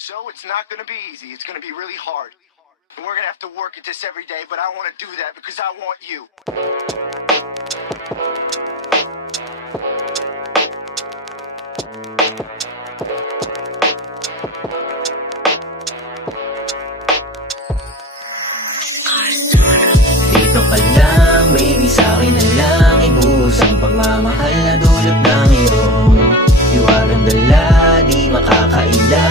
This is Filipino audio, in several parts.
So it's not gonna be easy. It's gonna be really hard. And we're gonna have to work at this every day, but I wanna do that because I want you. Dito ka lang, baby, sa'kin na lang ibuhos ang pagmamahal na dulot ng iyong hiwagang dala. Di makakaila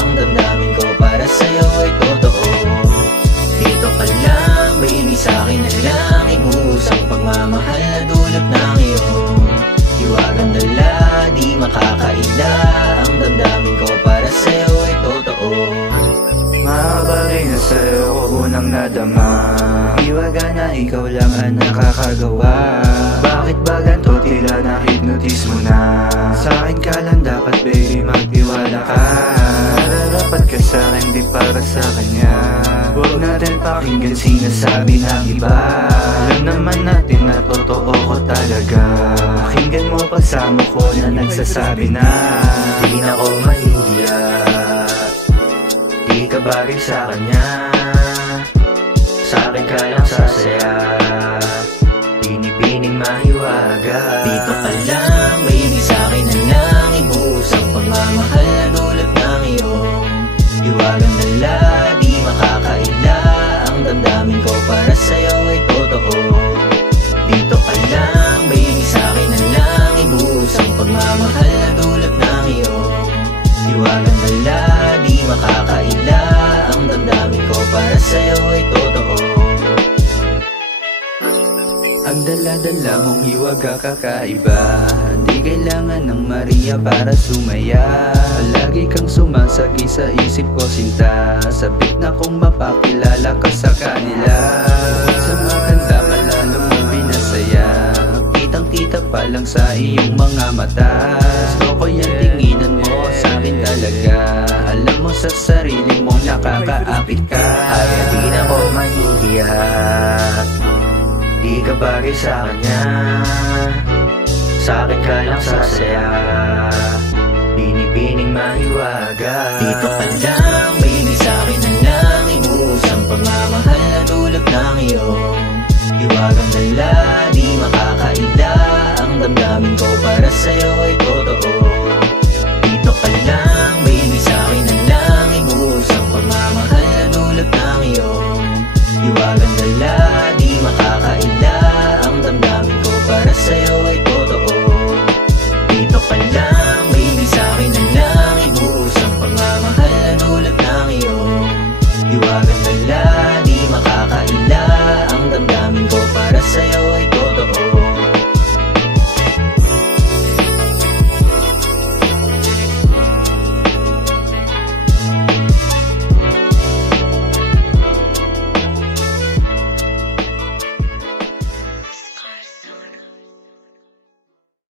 ang damdamin ko para sa'yo ay totoo. Dito ka lang, baby, sa'kin na lang ibuhos ang pagmamahal na dulot ng iyong hiwagang dala. Di makakaila ang damdamin ko para sa'yo ay totoo. Mga bagay na sa'yo ko unang nadama. Hiwaga na ikaw lang ang nakakagawa. Bakit ba ganito tila na-hypnotize mo na? Sa'kin ka lang dapat baby magtiwala ka. Nararapat ka sa'kin di para sa kanya. Huwag natin pakinggan sinasabi ng iba. Alam naman natin na totoo ko talaga. Pakinggan mo pagsamo ko na nagsasabi na Di na ko mahiya, di ka bagay sa kanya. Sa'kin ka lang sasaya, pinipining mahiwaga. Dito ka lang, baby, sa'kin na lang ibuhos ang pagmamahal na dulot ng iyong hiwagang dala. Di makakaila ang damdamin ko para sa'yo ay totoo. Dito ka lang, baby, sa'kin na lang ibuhos ang pagmamahal na dulot ng iyong hiwagang dala. Di makakaila ang damdamin ko para sa'yo ay totoo. ang dala-dala mong hiwaga kakaiba. Di kailangan ng Maria para sumaya. Lagi kang sumasagi sa isip ko sinta. Sabik na kung mapakilala ka sa kanila. Sa maganda ka lalo mo pinasaya. Kitang-kita pa lang sa iyong mga mata. Gusto ko yung tinginan mo sa akin talaga. Alam mo sa sarili mong nakakaapit ka. Kaya di na ko mahihiya, di ka bagay sa kanya. Sa'kin ka lang sasaya, pinipining mahiwaga. Dito